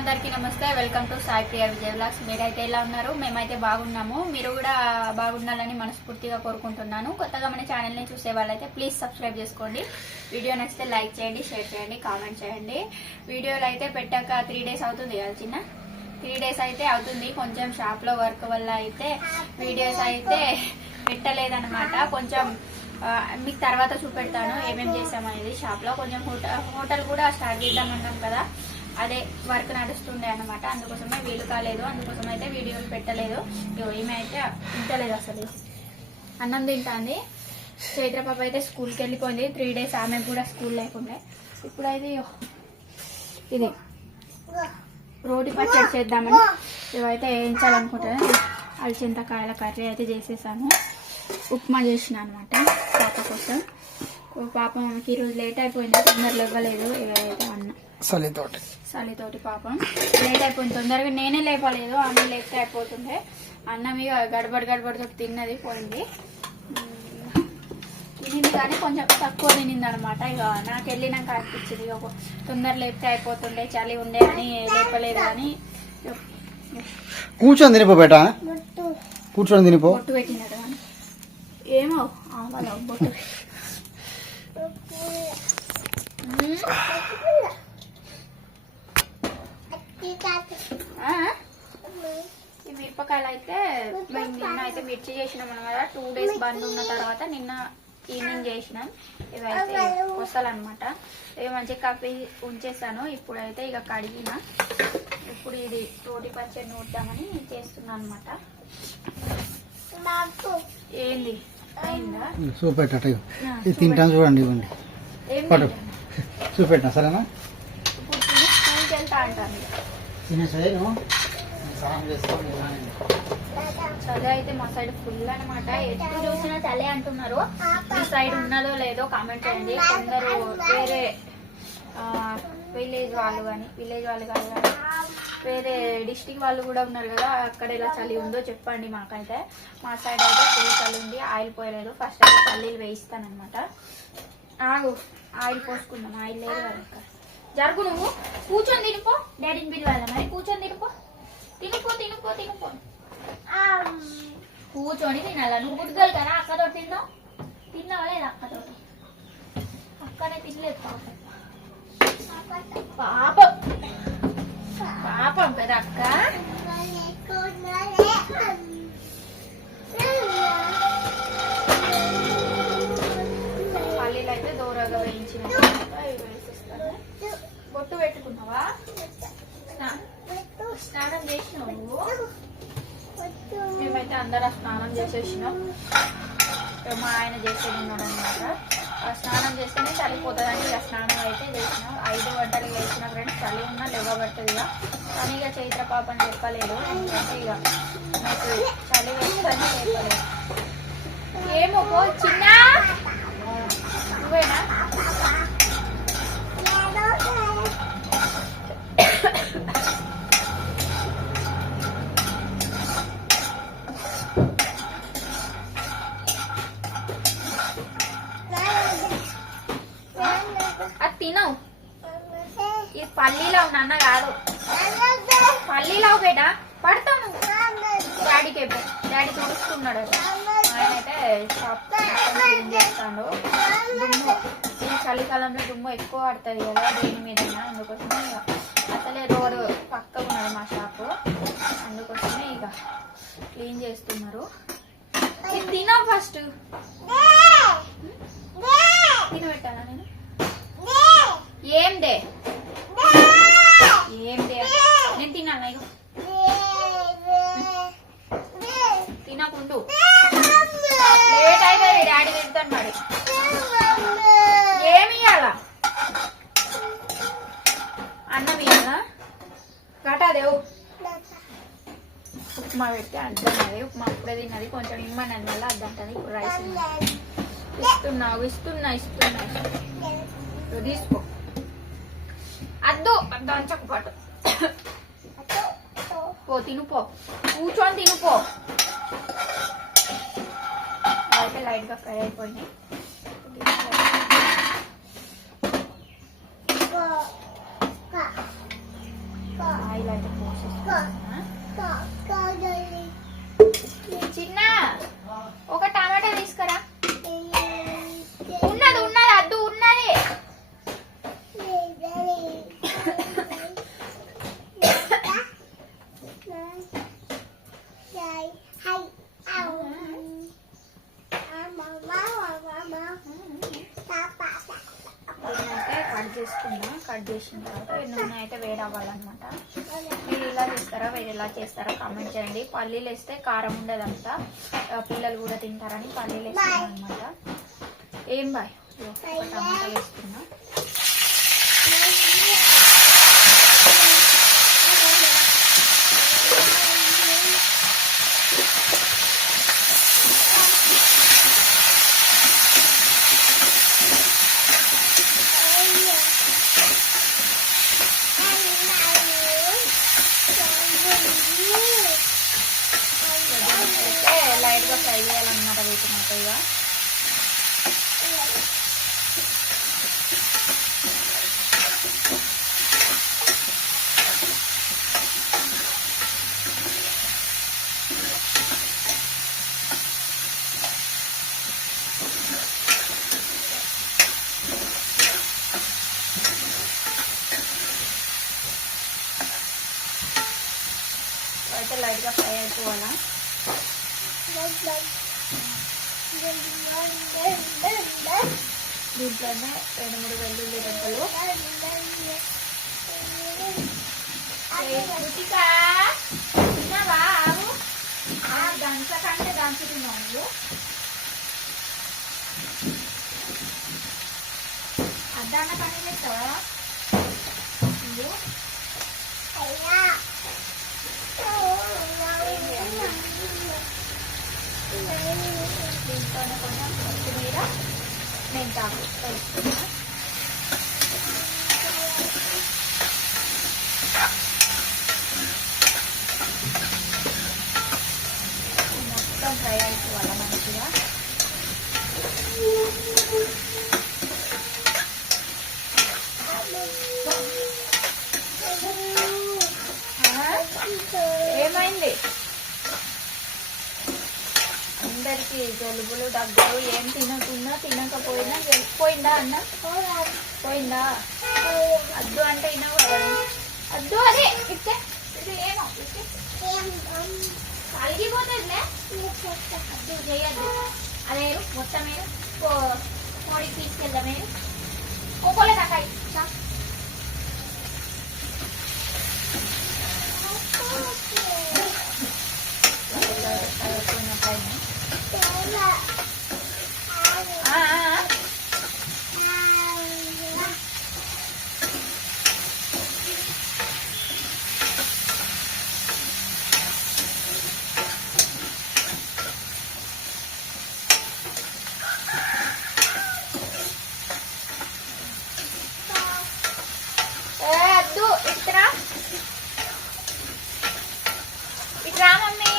అందరికీ నమస్తే. Welcome to Sai Priya Vijay vlogs మీరైతే ఎలా ఉన్నారు? మేమైతే బాగున్నాము. మీరు కూడా బాగుండాలని మనస్ఫూర్తిగా కోరుకుంటున్నాను. కొత్తగా మన ఛానల్ని చూసే వాళ్ళైతే ప్లీజ్ సబ్స్క్రైబ్ చేసుకోండి. వీడియో నచ్చితే లైక్ చేయండి షేర్ చేయండి కామెంట్ చేయండి. వీడియోలు అయితే పెట్టాక త్రీ డేస్ అవుతుంది కదా చిన్న? త్రీ డేస్ అయితే అవుతుంది. కొంచెం షాప్లో వర్క్ వల్ల అయితే వీడియోస్ అయితే పెట్టలేదన్నమాట. కొంచెం మీకు తర్వాత చూపెడతాను ఏమేమి చేసామనేది షాప్లో కొంచెం హోటల్ హోటల్ కూడా స్టార్ట్ చేద్దామన్నాం కదా. అదే వర్క్ నడుస్తుండే అనమాట అందుకోసమే వీలు కాలేదు. అందుకోసం అయితే వీడియోలు పెట్టలేదు. ఏమైతే ఈమె అయితే అసలు. అన్నం తింటాంది. చైత్ర పాప అయితే స్కూల్కి వెళ్ళిపోయింది త్రీ డేస్ ఆమె కూడా స్కూల్ లేకుండే. ఇప్పుడైతే ఇది రోటి పచ్చడి చేద్దామని ఇవైతే వేయించాలనుకుంటాను అలచింతకాయల కర్రీ అయితే చేసేసాను. ఉప్మా చేసిన అనమాట పాప కోసం. ఓ పాపం ఈరోజు లేట్ అయిపోయింది. తొందరలో ఇవ్వలేదు. ఇవైతే అన్న. చలితోటి పాపం. లేట్ అయిపోయింది తొందరగా నేనే లేపలేదు ఆమె లేట్ అయిపోతుండే. అన్నం ఇక గడబడి గడబడితో తిన్నది పోయింది. తినింది కానీ కొంచెం తక్కువ తినింది అనమాట ఇక నాకు వెళ్ళినాక అనిపించింది ఇక ఒక తొందర లేపితే అయిపోతుండే చలి ఉండే అని లేపలేదు అని. కూర్చొని తినిపో బేట. కూర్చొని తినిపో. బొట్టు పెట్టినాడు అని ఏమో ఆవాల బొట్టు? ఈ మిరపకాయలు అయితే మేము నిన్న అయితే మిర్చి చేసినాం అనమాట టూ డేస్ బంద్ ఉన్న తర్వాత నిన్న ఈవినింగ్ చేసినాం. ఇవైతే కొసలు అనమాట ఇవి మంచిగా కప్పి ఉంచేసాను. ఇప్పుడైతే ఇక కడిగిన. ఇప్పుడు ఇది రోటి పచ్చడి నూరుద్దామని చేస్తున్నాను అనమాట ఏంది? ఇది తింటాను చూడండి ఇవ్వండి? చూపెట్టిన సరేనా? స్కూల్కి అంటాను స్నానం చలి అయితే మా సైడ్ ఫుల్ అనమాట ఎటు చూసినా చలి అంటున్నారు. మీ సైడ్ ఉన్నదో లేదో కామెంట్ చేయండి. కొందరు వేరే విలేజ్ వాళ్ళు కానీ విలేజ్ వాళ్ళు కాదు కానీ వేరే డిస్టిక్ వాళ్ళు కూడా ఉన్నారు కదా అక్కడ ఎలా చలి ఉందో చెప్పండి మాకైతే. మా సైడ్ అయితే ఫుల్ చలి ఉంది ఆయిల్ పోయలేదు. ఫస్ట్ అయితే పల్లీలు వేయిస్తానమాట ఆగు ఆయిల్ పోసుకుందాం ఆయిల్ లేదు కదా ఇక్కడ జరుగు నువ్వు. కూర్చొని తినుకో. డాడీని పిలవాలి మరి? కూర్చొని తినుకో. తినుకో తినుకో తినుకో. కూర్చొని తినాల? నువ్వు గుడ్గలు కదా అక్కతో తిన్నావు? తిన్నావా లేదా అక్కతోటి? అక్కనే తినలేదు పాపం. పాపం. పాపం కదా అక్క. పల్లీలు అయితే దూరంగా వేయించిన. బొట్టు పెట్టుకున్నావా? స్నా- స్నానం చేసినావు నువ్వు? మేమైతే అందరం స్నానం చేసేసినాం. మా ఆయన చేసేది ఉన్నాడనమాట ఆ స్నానం చేస్తేనే చలిపోతుందని ఇక స్నానం అయితే చేసినాం. ఐదు గంటలు వేసిన ఫ్రెండ్స్ చలి ఉన్నా లేవబడుతుంది ఇక కానీ ఇక చైత్ర పాపని చెప్పలేదు. ఎందుకంటే ఇక నాకు చలి వేస్తుందని చెప్పలేదు. ఏమో చిన్న ఇది పల్లీలో నాన్న కాదు. పల్లీలో బేట పడతాను డాడీకి డాడీ చూస్తున్నాడు. ఆయన అయితే షాప్ చేస్తాడు. దుమ్ము. ఈ చలికాలంలో దుమ్ము ఎక్కువ పడుతుంది కదా దేని మీద అందుకోసమే ఇక అసలే రోడ్ పక్కకు ఉన్నది మా షాపు. అందుకోసమే ఇక క్లీన్ చేస్తున్నారు. ఇది తినవు ఫస్ట్? తిన పెట్టాలా నేను? ఏం దే? ఏం లేదు. నేను తిన్నాను ఇక తినకుండు. లేట్ అయితే డాడీ తింటాను మరి ఏమి ఇయ్యాలా? అన్నం ఇయ్యాలా? కటాదేవు ఉప్మా పెట్టి అర్థం ఉప్మా అప్పుడే తిన్నది. కొంచెం ఇమ్మని వల్ల అద్దంటది ఇప్పుడు రైస్ తిన్నది. ఇస్తున్నావు ఇస్తున్నా ఇస్తున్నా. తీసుకో. అద్దు అద్దు అంచకు పాటు పో తినుపో కూర్చొని తినుపో అయితే లైట్గా ఫ్రై అయిపోయినాయి అయితే పోసేసుకున్నా చిన్న ఒక టమాటా తీసుకురా ఉన్నది ఉన్నది అద్దు ఉన్నది దీన్నైతే కట్ చేసిన తర్వాత నూనె అయితే వేడి అవ్వాలన్నమాట మీరు ఇలా చేస్తారా వేరే ఎలా చేస్తారా కామెంట్ చేయండి. పల్లీలు వేస్తే కారం ఉండదంతా పిల్లలు కూడా తింటారని పల్లీలు వేస్తాను అనమాట ఏం బాయ్? ఇదిగో, టమాటా వేస్తున్నా లైట్గా ఫ్రై చేయాలన్నమాట వీటిని అయితే ఇక అయితే లైట్గా ఫ్రై అయిపోవాలా? దీంట్లోనే రెండు మూడు వెల్లుల్లి రెబ్బలు రుచికా తిన్నావా ఆవు ఆ దంచకంటే దంచుతున్నావు నువ్వు అద్దన్న పని చేస్తావా నువ్వు దీంట్లోనే కొంచెం కొత్తిమీర మెంతాకు వేసుకున్నా మొత్తం ఫ్రై అయిపోవాలి మంచిగా ఆ? ఏమైంది అందరికి జలుబులు దగ్గులు ఏం తినకున్నా తినకపోయినా పోయిందా అన్న? పోయిందా? అద్దు అంటే వినవు అద్దు అదే ఇచ్చే ఇది ఏమో కలిగిపోతుందిలే అద్దు చేయద్దు. అదే మొత్తం మీరు కోడికి తీసుకెళ్దామే మీరు తకాయి అద్దు ఇట్రా ఇట్రా మమ్మీ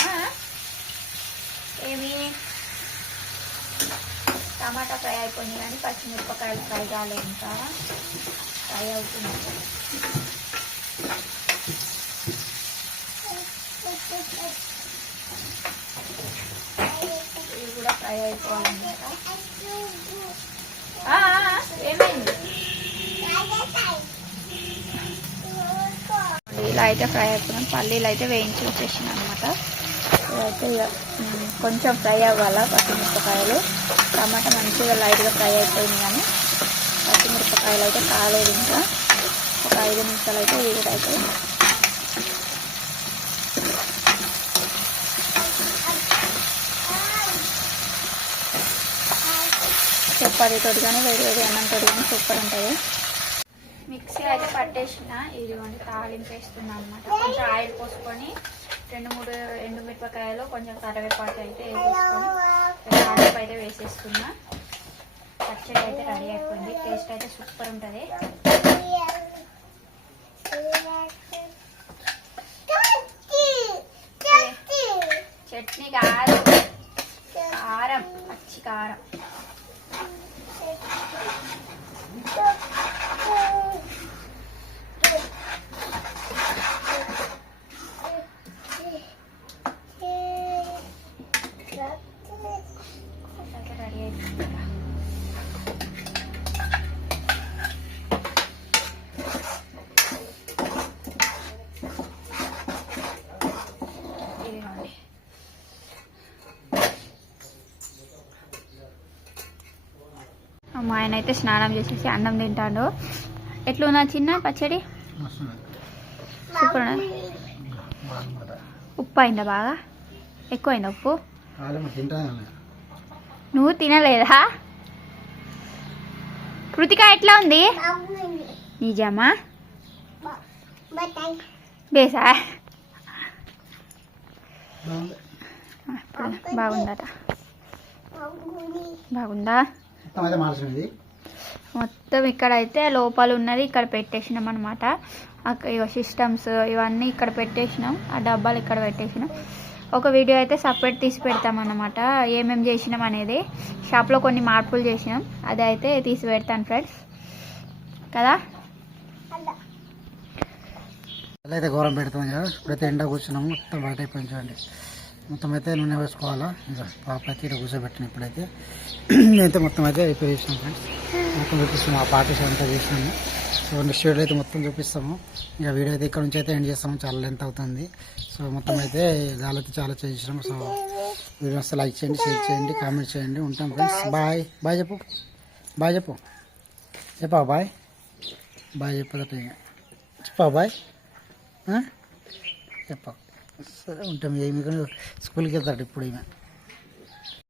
ఆ? ఏమి టమాటా ఫ్రై అయిపోయింది కానీ పచ్చిమిరపకాయలు ఫ్రై కాలేదు ఇంకా. ఫ్రై అవుతుంది. ఇవి కూడా ఫ్రై అయిపోవాలన్నమాట ఏమైంది? ఇలా అయితే ఫ్రై అయిపోయినాం పల్లీలు అయితే వేయించి వచ్చేసిన అనమాట అయితే ఇక, కొంచెం ఫ్రై అవ్వాలా పచ్చిమిరపకాయలు టమాటా మంచిగా లైట్గా ఫ్రై అయిపోయింది కానీ పచ్చిమిరపకాయలు అయితే కాలేదు ఇంకా. ఒక ఐదు నిమిషాలు అయితే ఇవి కూడా కానీ వేడి వేడి అన్నంతో కానీ సూపర్ ఉంటుంది. మిక్సీ అయితే పట్టేసిన. ఇదిగోండి తాలింపు వేస్తున్నా అనమాట కొంచెం ఆయిల్ పోసుకొని రెండు మూడు ఎండుమిరపకాయలు కొంచెం కరివేపాకు అయితే వేసేసుకొని తాలింపు అయితే వేసేస్తున్నా. పచ్చడి అయితే రెడీ అయిపోయింది. టేస్ట్ అయితే సూపర్ ఉంటుంది. చట్నీ. కాదు కారం పచ్చి కారం. మా ఆయన అయితే స్నానం చేసేసి అన్నం తింటాడు. ఎట్లున్నా చిన్న పచ్చడి? సూపర్ ఉప్పు అయిందా బాగా? ఎక్కువ అయిందా ఉప్పు నువ్వు తినలేదా? కృతిక ఎట్లా ఉంది? నిజమా? బేసా? బాగుందట. బాగుందా? మొత్తం అయితే మార్చింది మొత్తం ఇక్కడ అయితే లోపల ఉన్నది ఇక్కడ పెట్టేసినాం అనమాట ఇక సిస్టమ్స్ ఇవన్నీ ఇక్కడ పెట్టేసినాం. ఆ డబ్బాలు ఇక్కడ పెట్టేసినాం. ఒక వీడియో అయితే సపరేట్ తీసి పెడతాం అన్నమాట. ఏమేమి చేసినాం అనేది. షాప్లో కొన్ని మార్పులు చేసినాం. అది అయితే తీసి పెడతాను ఫ్రెండ్స్. కదా? అయితే ఘోరం పెడుతుంది కదా ఇప్పుడైతే ఎండ కూర్చున్నాము మొత్తం బయట అయిపోయింది చూడండి. మొత్తం అయితే నూనె వేసుకోవాలా? ఇంకా పాప అయితే ఇక్కడ కూర్చోబెట్టిన ఇప్పుడైతే. నేనైతే మొత్తం అయితే రిపేర్ చేసినాం ఫ్రెండ్స్. మొత్తం చూపిస్తాము ఆ పార్టీస్ అంతా చేసినాము. సో నెక్స్ట్ వీడియో అయితే మొత్తం చూపిస్తాము. ఇక వీడియో అయితే ఇక్కడ నుంచి అయితే ఎండ్ చేస్తాము. చాలా లెంత్ అవుతుంది. సో మొత్తం అయితే గాలి అయితే చాలా చేసినాము సో వీడియో వస్తే లైక్ చేయండి షేర్ చేయండి కామెంట్ చేయండి. ఉంటాం ఫ్రెండ్స్. బాయ్ బాయ్ చెప్పు. బాయ్ చెప్పు. చెప్పా బాయ్ బాయ్ చెప్పదట చెప్పా బాయ్ చెప్పా. సరే ఉంటాం. ఏమి స్కూల్కి వెళ్తాడు ఇప్పుడు ఈమె